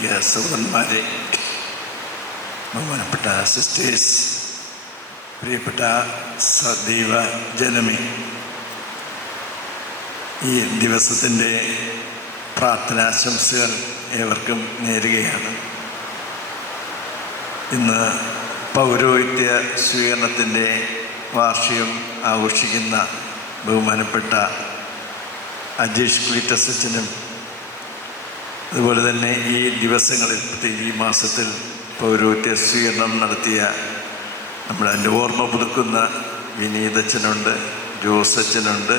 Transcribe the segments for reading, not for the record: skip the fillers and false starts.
വൈദിക സഹോദരന്മാരെ, ബഹുമാനപ്പെട്ട സിസ്റ്റേഴ്സ്, പ്രിയപ്പെട്ട ദൈവ ജനമേ, ഈ ദിവസത്തിൻ്റെ പ്രാർത്ഥനാശംസകൾ ഏവർക്കും നേരുകയാണ്. ഇന്ന് പൗരോഹിത്യ സ്വീകരണത്തിൻ്റെ വാർഷികം ആഘോഷിക്കുന്ന ബഹുമാനപ്പെട്ട അജീഷ് ക്ലീറ്റസച്ചനും, അതുപോലെ തന്നെ ഈ ദിവസങ്ങളിൽ പ്രത്യേകിച്ച് ഈ മാസത്തിൽ പൗരോഹിത്യ സ്വീകരണം നടത്തിയ നമ്മളതിൻ്റെ ഓർമ്മ പുതുക്കുന്ന വിനീതച്ഛനുണ്ട്, ജോസച്ചനുണ്ട്.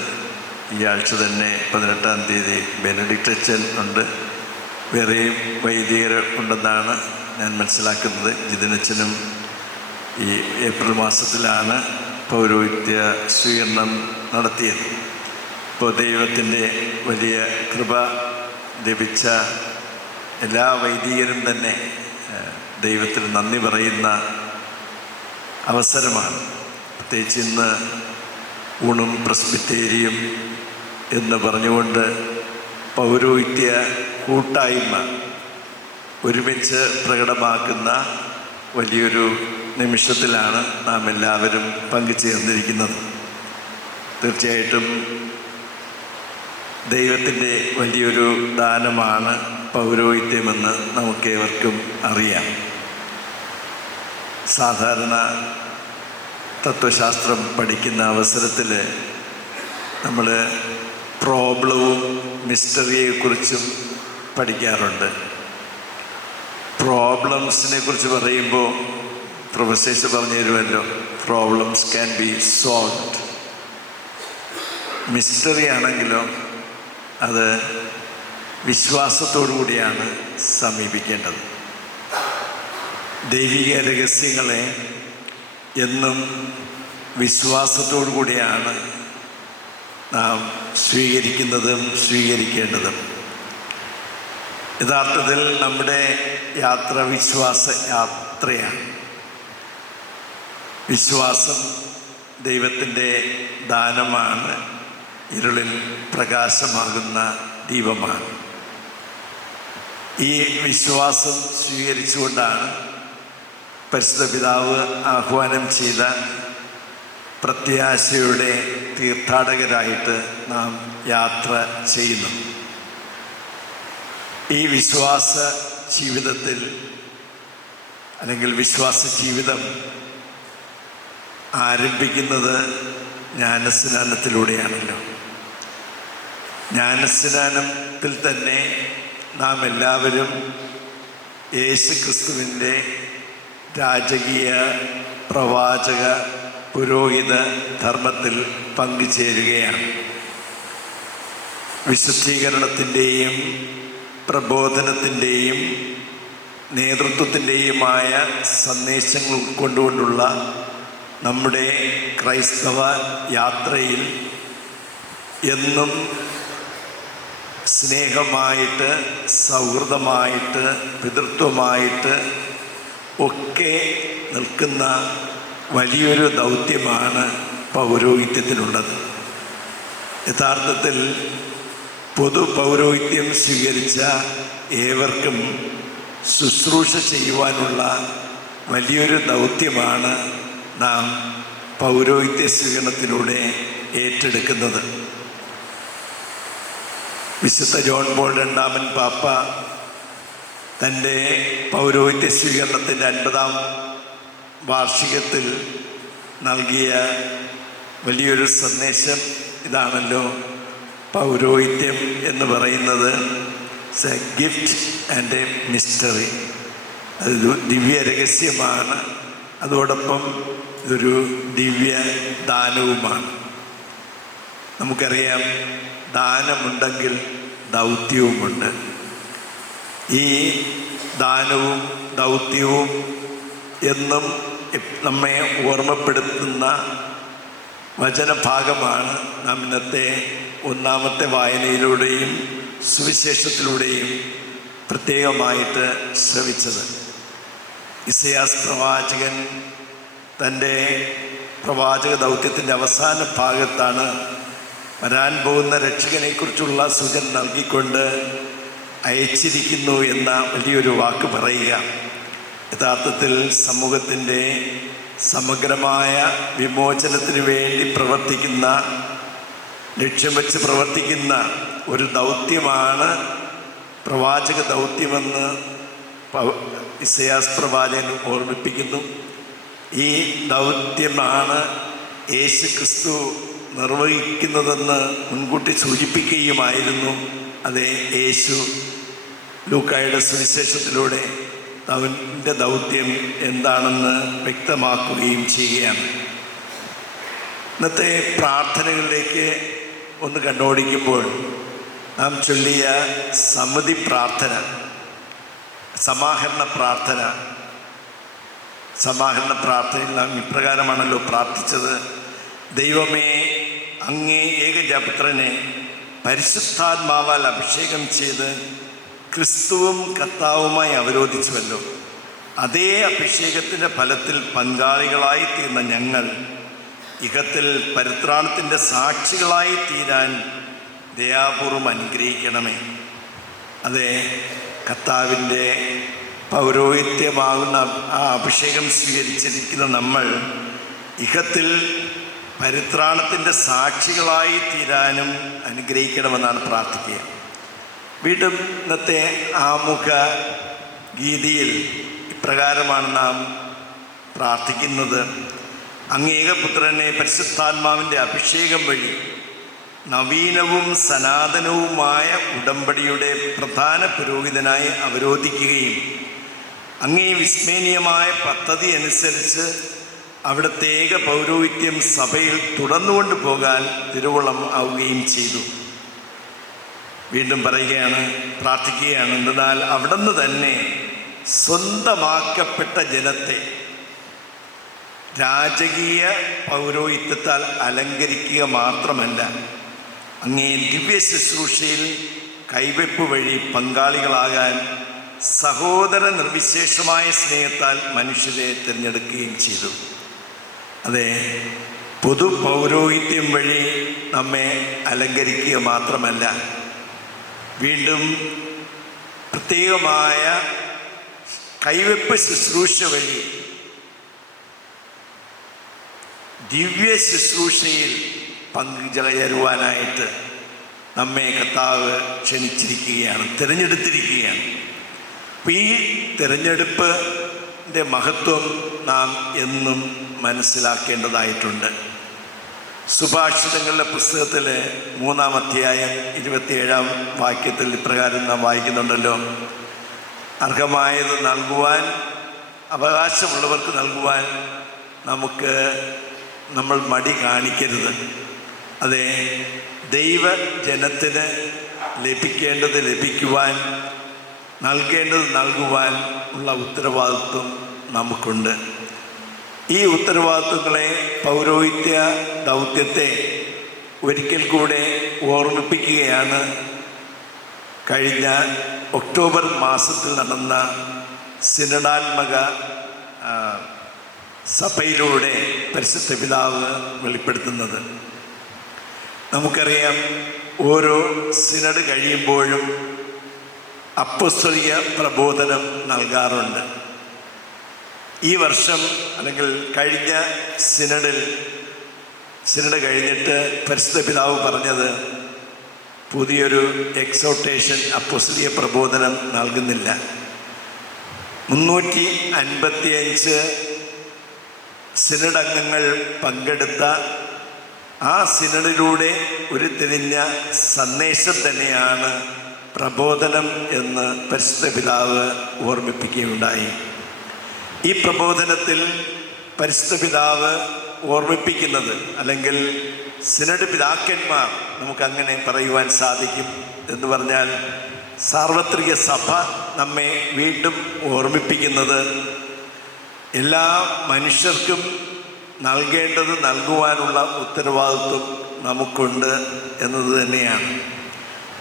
ഈ ആഴ്ച തന്നെ 18-ാം തീയതി ബെനഡിക്റ്റ് അച്ഛൻ ഉണ്ട്. വേറെയും വൈദികർ ഉണ്ടെന്നാണ് ഞാൻ മനസ്സിലാക്കുന്നത്. ജിതിനച്ഛനും ഈ ഏപ്രിൽ മാസത്തിലാണ് പൗരോഹിത്യ സ്വീകരണം നടത്തിയത്. ഇപ്പോൾ ദൈവത്തിൻ്റെ വലിയ കൃപ ലഭിച്ച എല്ലാ വൈദികരും തന്നെ ദൈവത്തിന് നന്ദി പറയുന്ന അവസരമാണ്. പ്രത്യേകിച്ച് ഇന്ന് ഊണും പ്രസ്ബിറ്റേരിയും എന്ന് പറഞ്ഞുകൊണ്ട് പൗരോഹിത്യ കൂട്ടായ്മ ഒരുമിച്ച് പ്രകടമാക്കുന്ന വലിയൊരു നിമിഷത്തിലാണ് നാം എല്ലാവരും പങ്കുചേർന്നിരിക്കുന്നത്. തീർച്ചയായിട്ടും ദൈവത്തിൻ്റെ വലിയൊരു ദാനമാണ് പൗരോഹിത്യമെന്ന് നമുക്കേവർക്കും അറിയാം. സാധാരണ തത്വശാസ്ത്രം പഠിക്കുന്ന അവസരത്തിൽ നമ്മൾ പ്രോബ്ലവും മിസ്റ്ററിയെക്കുറിച്ചും പഠിക്കാറുണ്ട്. പ്രോബ്ലംസിനെ കുറിച്ച് പറയുമ്പോൾ പ്രൊഫസേഴ്സ് പറഞ്ഞു തരുമല്ലോ, problems can be solved. Mystery ആണെങ്കിലോ അത് വിശ്വാസത്തോടു കൂടിയാണ് സമീപിക്കേണ്ടത്. ദൈവിക രഹസ്യങ്ങളെ എന്നും വിശ്വാസത്തോടു കൂടിയാണ് നാം സ്വീകരിക്കുന്നതും സ്വീകരിക്കേണ്ടതും. യഥാർത്ഥത്തിൽ നമ്മുടെ യാത്ര വിശ്വാസ യാത്രയാണ്. വിശ്വാസം ദൈവത്തിൻ്റെ ദാനമാണ്, ഇരുളിൽ പ്രകാശമാകുന്ന ദീപമാണ്. ഈ വിശ്വാസം സ്വീകരിച്ചുകൊണ്ടാണ് പരിശുദ്ധ പിതാവ് ആഹ്വാനം ചെയ്ത പ്രത്യാശയുടെ തീർത്ഥാടകരായിട്ട് നാം യാത്ര ചെയ്യുന്നു. ഈ വിശ്വാസ ജീവിതത്തിൽ അല്ലെങ്കിൽ വിശ്വാസ ജീവിതം ആരംഭിക്കുന്നത് ജ്ഞാനസ്നാനത്തിലൂടെയാണല്ലോ. ജ്ഞാനസ്നാനത്തിൽ തന്നെ നാം എല്ലാവരും യേശു ക്രിസ്തുവിൻ്റെ രാജകീയ പ്രവാചക പുരോഹിത ധർമ്മത്തിൽ പങ്കുചേരുകയാണ്. വിശുദ്ധീകരണത്തിൻ്റെയും പ്രബോധനത്തിൻ്റെയും നേതൃത്വത്തിൻ്റെയുമായ സന്ദേശങ്ങൾ ഉൾക്കൊണ്ടുകൊണ്ടുള്ള നമ്മുടെ ക്രൈസ്തവ യാത്രയിൽ എന്നും സ്നേഹമായിട്ട്, സൗഹൃദമായിട്ട്, പിതൃത്വമായിട്ട് ഒക്കെ നിൽക്കുന്ന വലിയൊരു ദൗത്യമാണ് പൗരോഹിത്യത്തിനുള്ളത്. യഥാർത്ഥത്തിൽ പൊതു പൗരോഹിത്യം സ്വീകരിച്ച ഏവർക്കും ശുശ്രൂഷ ചെയ്യുവാനുള്ള വലിയൊരു ദൗത്യമാണ് നാം പൗരോഹിത്യ സ്വീകരണത്തിലൂടെ ഏറ്റെടുക്കുന്നത്. വിശുദ്ധ ജോൺ പോൾ രണ്ടാമൻ പാപ്പ തൻ്റെ പൗരോഹിത്യ സ്വീകരണത്തിൻ്റെ 50-ാം വാർഷികത്തിൽ നൽകിയ വലിയൊരു സന്ദേശം ഇതാണല്ലോ. പൗരോഹിത്യം എന്ന് പറയുന്നത് it's A gift and A mystery. അതൊരു ദിവ്യ രഹസ്യമാണ്, അതോടൊപ്പം ഇതൊരു ദിവ്യ ദാനവുമാണ്. നമുക്കറിയാം, ദാനമുണ്ടെങ്കിൽ ദൗത്യവുമുണ്ട്. ഈ ദാനവും ദൗത്യവും എന്നും നമ്മെ ഓർമ്മപ്പെടുത്തുന്ന വചനഭാഗമാണ് നാം ഇന്നത്തെ 1-ാമത്തെ വായനയിലൂടെയും സുവിശേഷത്തിലൂടെയും പ്രത്യേകമായിട്ട് ശ്രവിച്ചത്. ഇസയാസ് പ്രവാചകൻ തൻ്റെ പ്രവാചക ദൗത്യത്തിൻ്റെ അവസാന ഭാഗത്താണ് വരാൻ പോകുന്ന രക്ഷകനെക്കുറിച്ചുള്ള സൂചന നൽകിക്കൊണ്ട് അയച്ചിരിക്കുന്നു എന്ന വലിയൊരു വാക്ക് പറയുക യഥാർത്ഥത്തിൽ സമൂഹത്തിൻ്റെ സമഗ്രമായ വിമോചനത്തിന് വേണ്ടി പ്രവർത്തിക്കുന്ന, ലക്ഷ്യം വെച്ച് പ്രവർത്തിക്കുന്ന ഒരു ദൗത്യമാണ് പ്രവാചക ദൗത്യമെന്ന് ഇസയാസ് പ്രവാചകൻ ഓർമ്മിപ്പിക്കുന്നു. ഈ ദൗത്യമാണ് യേശു ക്രിസ്തു നിർവഹിക്കുന്നതെന്ന് മുൻകൂട്ടി സൂചിപ്പിക്കുകയുമായിരുന്നു. അതേ, യേശു ലൂക്കായുടെ സുവിശേഷത്തിലൂടെ അവൻ്റെ ദൗത്യം എന്താണെന്ന് വ്യക്തമാക്കുകയും ചെയ്യുകയാണ്. ഇന്നത്തെ പ്രാർത്ഥനകളിലേക്ക് ഒന്ന് കണ്ണോടിക്കുമ്പോൾ നാം ചൊല്ലിയ സമിതി പ്രാർത്ഥന, സമാഹരണ പ്രാർത്ഥനയിൽ നാം ഇപ്രകാരമാണല്ലോ പ്രാർത്ഥിച്ചത്: ദൈവമേ, അങ്ങേ ഏകജാപുത്രനെ പരിശുദ്ധാത്മാവാൽ അഭിഷേകം ചെയ്ത് ക്രിസ്തുവും കർത്താവുമായി അവരോധിച്ചുവല്ലോ. അതേ അഭിഷേകത്തിൻ്റെ ഫലത്തിൽ പങ്കാളികളായി തീർന്ന ഞങ്ങൾ ഇഹത്തിൽ പരിത്രാണത്തിൻ്റെ സാക്ഷികളായി തീരാൻ ദയാപൂർവം അനുഗ്രഹിക്കണമേ. അതെ, കർത്താവിൻ്റെ പൗരോഹിത്യമാകുന്ന ആ അഭിഷേകം സ്വീകരിച്ചിരിക്കുന്ന നമ്മൾ ഇഹത്തിൽ പരിത്രാണത്തിൻ്റെ സാക്ഷികളായി തീരാനും അനുഗ്രഹിക്കണമെന്നാണ് പ്രാർത്ഥിക്കുക. വീണ്ടും ഇന്നത്തെ ആമുഖ ഗീതിയിൽ ഇപ്രകാരമാണ് നാം പ്രാർത്ഥിക്കുന്നത്: അങ്ങേകപുത്രനെ പരിശുദ്ധാത്മാവിൻ്റെ അഭിഷേകം വഴി നവീനവും സനാതനവുമായ ഉടമ്പടിയുടെ പ്രധാന പുരോഹിതനായി അവരോധിക്കുകയും അങ്ങേ വിസ്മരണീയമായ പദ്ധതി അനുസരിച്ച് അവിടുത്തെ ഏക പൗരോഹിത്യം സഭയിൽ തുടർന്നുകൊണ്ട് പോകാൻ തിരുവുളം ആവുകയും ചെയ്തു. വീണ്ടും പറയുകയാണ്, പ്രാർത്ഥിക്കുകയാണ്: എന്നാൽ അവിടുന്ന് തന്നെ സ്വന്തമാക്കപ്പെട്ട ജനത്തെ രാജകീയ പൗരോഹിത്യത്താൽ അലങ്കരിക്കുക മാത്രമല്ല, അങ്ങേ ദിവ്യ ശുശ്രൂഷയിൽ കൈവെപ്പ് വഴി പങ്കാളികളാകാൻ സഹോദര നിർവിശേഷമായ സ്നേഹത്താൽ മനുഷ്യരെ തിരഞ്ഞെടുക്കുകയും ചെയ്തു. അതെ, പൊതു പൗരോഹിത്യം വഴി നമ്മെ അലങ്കരിക്കുക മാത്രമല്ല, വീണ്ടും പ്രത്യേകമായ കൈവെപ്പ് ശുശ്രൂഷ വഴി ദിവ്യ ശുശ്രൂഷയിൽ പങ്കുചേരുവാനായിട്ട് നമ്മെ കർത്താവ് ക്ഷണിച്ചിരിക്കുകയാണ്, തിരഞ്ഞെടുത്തിരിക്കുകയാണ്. അപ്പോൾ ഈ തിരഞ്ഞെടുപ്പിൻ്റെ മഹത്വം നാം എന്നും മനസ്സിലാക്കേണ്ടതായിട്ടുണ്ട്. സുഭാഷിതങ്ങളുടെ പുസ്തകത്തിൽ 3-ാം അധ്യായം 27-ാം വാക്യത്തിൽ ഇപ്രകാരം നാം വായിക്കുന്നുണ്ടല്ലോ: അർഹമായത് നൽകുവാൻ, അവകാശമുള്ളവർക്ക് നൽകുവാൻ നമ്മൾ മടി കാണിക്കരുത്. അതെ, ദൈവജനത്തിന് ലഭിക്കേണ്ടത് ലഭിക്കുവാൻ, നൽകേണ്ടത് നൽകുവാൻ ഉള്ള ഉത്തരവാദിത്വം നമുക്കുണ്ട്. ഈ ഉത്തരവാദിത്വങ്ങളെ, പൗരോഹിത്യ ദൗത്യത്തെ ഒരിക്കൽ കൂടെ ഓർമ്മിപ്പിക്കുകയാണ് കഴിഞ്ഞ ഒക്ടോബർ മാസത്തിൽ നടന്ന സിനഡാത്മക സഭയിലൂടെ പരിശുദ്ധ പിതാവ് വെളിപ്പെടുത്തുന്നത്. നമുക്കറിയാം, ഓരോ സിനഡ് കഴിയുമ്പോഴും അപ്പോസ്തലിക പ്രബോധനം നൽകാറുണ്ട്. ഈ വർഷം അല്ലെങ്കിൽ കഴിഞ്ഞ സിനഡ് കഴിഞ്ഞിട്ട് പരിശുദ്ധ പിതാവ് പറഞ്ഞത് പുതിയൊരു എക്സോട്ടേഷൻ അപ്പോസ്തലിക പ്രബോധനം നൽകുന്നില്ല. 355 സിനഡ് അംഗങ്ങൾ പങ്കെടുത്ത ആ സിനഡിലൂടെ ഉരുത്തിരിഞ്ഞ സന്ദേശം തന്നെയാണ് പ്രബോധനം എന്ന് പരിശുദ്ധ പിതാവ് ഓർമ്മിപ്പിക്കുകയുണ്ടായി. ഈ പ്രബോധനത്തിൽ പരിശുദ്ധ പിതാവ് ഓർമ്മിപ്പിക്കുന്നത്, അല്ലെങ്കിൽ സിനഡ് പിതാക്കന്മാർ, നമുക്കങ്ങനെ പറയുവാൻ സാധിക്കും എന്ന് പറഞ്ഞാൽ സാർവത്രിക സഭ നമ്മെ വീണ്ടും ഓർമ്മിപ്പിക്കുന്നത് എല്ലാ മനുഷ്യർക്കും നൽകേണ്ടത് നൽകുവാനുള്ള ഉത്തരവാദിത്വം നമുക്കുണ്ട് എന്നത് തന്നെയാണ്.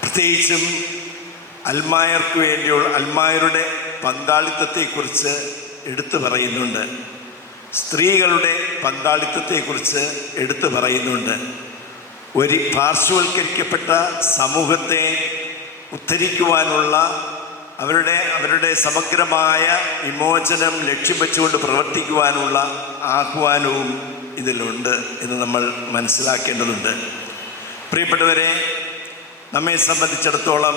പ്രത്യേകിച്ചും അൽമായർക്ക് വേണ്ടിയുള്ള അൽമായരുടെ പങ്കാളിത്തത്തെക്കുറിച്ച് എടുത്തു പറയുന്നുണ്ട്. സ്ത്രീകളുടെ പങ്കാളിത്തത്തെക്കുറിച്ച് എടുത്തു പറയുന്നുണ്ട്. ഒരു പാർശ്വവൽക്കരിക്കപ്പെട്ട സമൂഹത്തെ ഉദ്ധരിക്കുവാനുള്ള അവരുടെ സമഗ്രമായ വിമോചനം ലക്ഷ്യം വെച്ചുകൊണ്ട് പ്രവർത്തിക്കുവാനുള്ള ആഹ്വാനവും ഇതിലുണ്ട് എന്ന് നമ്മൾ മനസ്സിലാക്കേണ്ടതുണ്ട്. പ്രിയപ്പെട്ടവരെ, നമ്മെ സംബന്ധിച്ചിടത്തോളം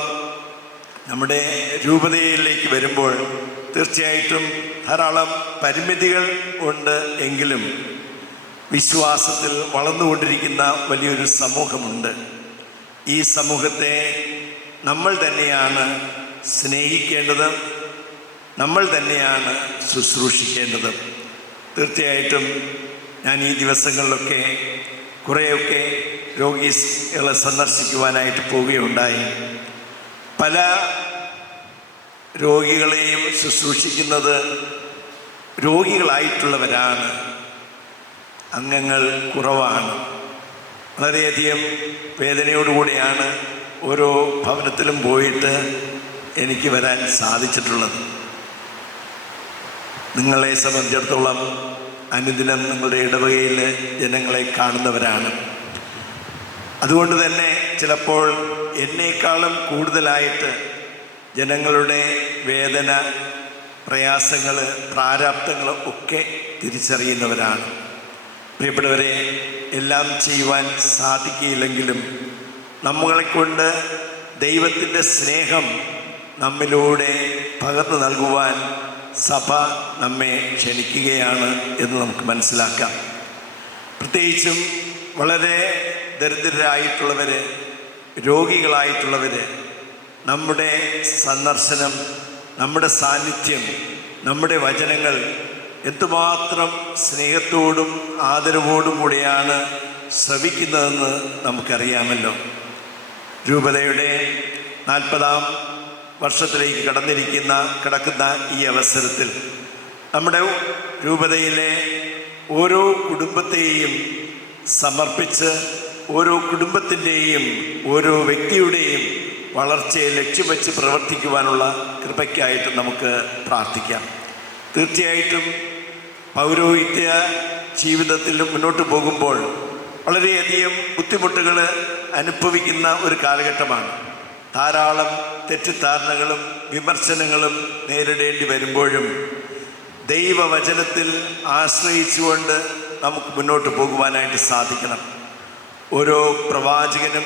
നമ്മുടെ രൂപതയിലേക്ക് വരുമ്പോൾ തീർച്ചയായിട്ടും ധാരാളം പരിമിതികൾ ഉണ്ട്. എങ്കിലും വിശ്വാസത്തിൽ വളർന്നുകൊണ്ടിരിക്കുന്ന വലിയൊരു സമൂഹമുണ്ട്. ഈ സമൂഹത്തെ നമ്മൾ തന്നെയാണ് സ്നേഹിക്കേണ്ടത്, നമ്മൾ തന്നെയാണ് ശുശ്രൂഷിക്കേണ്ടത്. തീർച്ചയായിട്ടും ഞാൻ ഈ ദിവസങ്ങളിലൊക്കെ കുറേയൊക്കെ രോഗികളെ സന്ദർശിക്കുവാനായിട്ട് പോവുകയുണ്ടായി. പല രോഗികളെയും ശുശ്രൂഷിക്കുന്നത് രോഗികളായിട്ടുള്ളവരാണ്, അംഗങ്ങൾ കുറവാണ്. വളരെയധികം വേദനയോടുകൂടിയാണ് ഓരോ ഭവനത്തിലും പോയിട്ട് എനിക്ക് വരാൻ സാധിച്ചിട്ടുള്ളത്. നിങ്ങളെ സംബന്ധിച്ചിടത്തോളം അനുദിനം നിങ്ങളുടെ ഇടവകയിൽ ജനങ്ങളെ കാണുന്നവരാണ്. അതുകൊണ്ട് തന്നെ ചിലപ്പോൾ എന്നേക്കാളും കൂടുതലായിട്ട് ജനങ്ങളുടെ വേദന, പ്രയാസങ്ങൾ, പ്രാരാബ്ദങ്ങൾ ഒക്കെ തിരിച്ചറിയുന്നവരാണ്. പ്രിയപ്പെട്ടവരെ, എല്ലാം ചെയ്യുവാൻ സാധിക്കില്ലെങ്കിലും നമ്മളെക്കൊണ്ട് ദൈവത്തിൻ്റെ സ്നേഹം നമ്മിലൂടെ പകർന്നു നൽകുവാൻ സഭ നമ്മെ ക്ഷണിക്കുകയാണ് എന്ന് നമുക്ക് മനസ്സിലാക്കാം. പ്രത്യേകിച്ചും വളരെ ദരിദ്രരായിട്ടുള്ളവർ, രോഗികളായിട്ടുള്ളവർ, നമ്മുടെ സന്ദർശനം, നമ്മുടെ സാന്നിധ്യം, നമ്മുടെ വചനങ്ങൾ എന്തുമാത്രം സ്നേഹത്തോടും ആദരവോടും കൂടിയാണ് ശ്രവിക്കുന്നതെന്ന് നമുക്കറിയാമല്ലോ. രൂപതയുടെ 40-ാം വർഷത്തിലേക്ക് കിടക്കുന്ന ഈ അവസരത്തിൽ നമ്മുടെ രൂപതയിലെ ഓരോ കുടുംബത്തെയും സമർപ്പിച്ച് ഓരോ കുടുംബത്തിൻ്റെയും ഓരോ വ്യക്തിയുടെയും വളർച്ചയെ ലക്ഷ്യം വെച്ച് പ്രവർത്തിക്കുവാനുള്ള കൃപയ്ക്കായിട്ട് നമുക്ക് പ്രാർത്ഥിക്കാം. തീർച്ചയായിട്ടും പൗരോഹിത്യ ജീവിതത്തിൽ മുന്നോട്ട് പോകുമ്പോൾ വളരെയധികം ബുദ്ധിമുട്ടുകൾ അനുഭവിക്കുന്ന ഒരു കാലഘട്ടമാണ്. ധാരാളം തെറ്റിദ്ധാരണകളും വിമർശനങ്ങളും നേരിടേണ്ടി വരുമ്പോഴും ദൈവവചനത്തിൽ ആശ്രയിച്ചുകൊണ്ട് നമുക്ക് മുന്നോട്ട് പോകുവാനായിട്ട് സാധിക്കണം. ഓരോ പ്രവാചകനും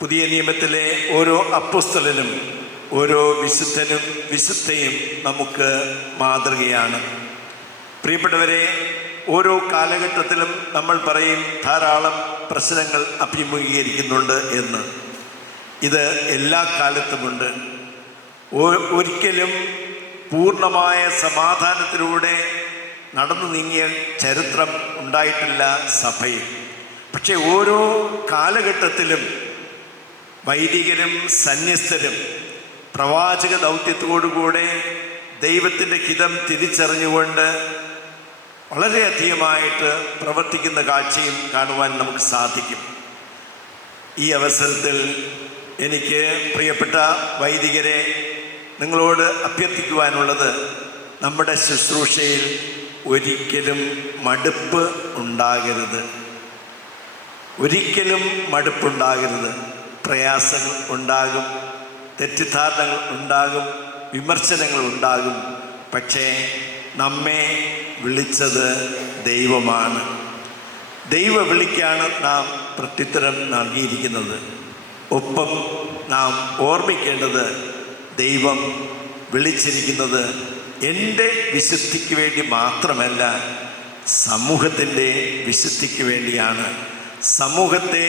പുതിയ നിയമത്തിലെ ഓരോ അപ്പോസ്തലനും ഓരോ വിശുദ്ധനും വിശുദ്ധയും നമുക്ക് മാതൃകയാണ്. പ്രിയപ്പെട്ടവരെ, ഓരോ കാലഘട്ടത്തിലും നമ്മൾ പറയും ധാരാളം പ്രശ്നങ്ങൾ അഭിമുഖീകരിക്കുന്നുണ്ട് എന്ന്. ഇത് എല്ലാ കാലത്തുമുണ്ട്. ഒരിക്കലും പൂർണ്ണമായ സമാധാനത്തിലൂടെ നടന്നു നീങ്ങിയ ചരിത്രം ഉണ്ടായിട്ടില്ല സഭയിൽ. പക്ഷെ ഓരോ കാലഘട്ടത്തിലും വൈദികരും സന്യസ്തരും പ്രവാചക ദൗത്യത്തോടുകൂടെ ദൈവത്തിൻ്റെ ഹിതം തിരിച്ചറിഞ്ഞുകൊണ്ട് വളരെയധികമായിട്ട് പ്രവർത്തിക്കുന്ന കാഴ്ചയും കാണുവാൻ നമുക്ക് സാധിക്കും. ഈ അവസരത്തിൽ എനിക്ക് പ്രിയപ്പെട്ട വൈദികരെ നിങ്ങളോട് അഭ്യർത്ഥിക്കുവാനുള്ളത്, നമ്മുടെ ശുശ്രൂഷയിൽ ഒരിക്കലും മടുപ്പ് ഉണ്ടാകരുത്. ഒരിക്കലും മടുപ്പുണ്ടാകരുത്. പ്രയാസങ്ങൾ ഉണ്ടാകും, തെറ്റിദ്ധാരണകൾ ഉണ്ടാകും, വിമർശനങ്ങൾ ഉണ്ടാകും. പക്ഷേ നമ്മെ വിളിച്ചത് ദൈവമാണ്. ദൈവ വിളിക്കാണ് നാം പ്രത്യുത്തരം നൽകിയിരിക്കുന്നത്. ഒപ്പം നാം ഓർമ്മിക്കേണ്ടത്, ദൈവം വിളിച്ചിരിക്കുന്നത് എൻ്റെ വിശുദ്ധിക്ക് വേണ്ടി മാത്രമല്ല, സമൂഹത്തിൻ്റെ വിശുദ്ധിക്ക് വേണ്ടിയാണ്. സമൂഹത്തെ,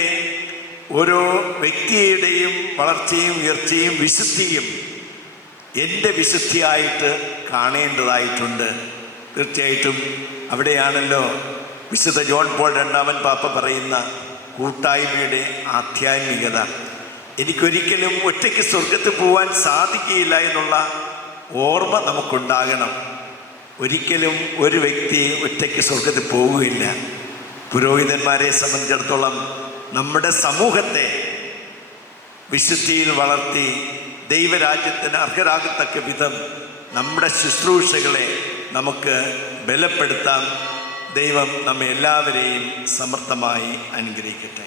ഓരോ വ്യക്തിയുടെയും വളർച്ചയും ഉയർച്ചയും വിശുദ്ധിയും എൻ്റെ വിശുദ്ധിയായിട്ട് കാണേണ്ടതായിട്ടുണ്ട്. തീർച്ചയായിട്ടും അവിടെയാണല്ലോ വിശുദ്ധ ജോൺ പോൾ രണ്ടാമൻ പാപ്പ പറയുന്ന കൂട്ടായ്മയുടെ ആധ്യാത്മികത. എനിക്കൊരിക്കലും ഒറ്റയ്ക്ക് സ്വർഗത്തിൽ പോകാൻ സാധിക്കുകയില്ല എന്നുള്ള ഓർമ്മ നമുക്കുണ്ടാകണം. ഒരിക്കലും ഒരു വ്യക്തി ഒറ്റയ്ക്ക് സ്വർഗത്തിൽ പോവുകയില്ല. പുരോഹിതന്മാരെ സംബന്ധിച്ചിടത്തോളം നമ്മുടെ സമൂഹത്തെ വിശുദ്ധിയിൽ വളർത്തി ദൈവരാജ്യത്തിന് അർഹരാകത്തക്ക വിധം നമ്മുടെ ശുശ്രൂഷകളെ നമുക്ക് ബലപ്പെടുത്താം. ദൈവം നമ്മെ എല്ലാവരെയും സമർത്ഥമായി അനുഗ്രഹിക്കട്ടെ.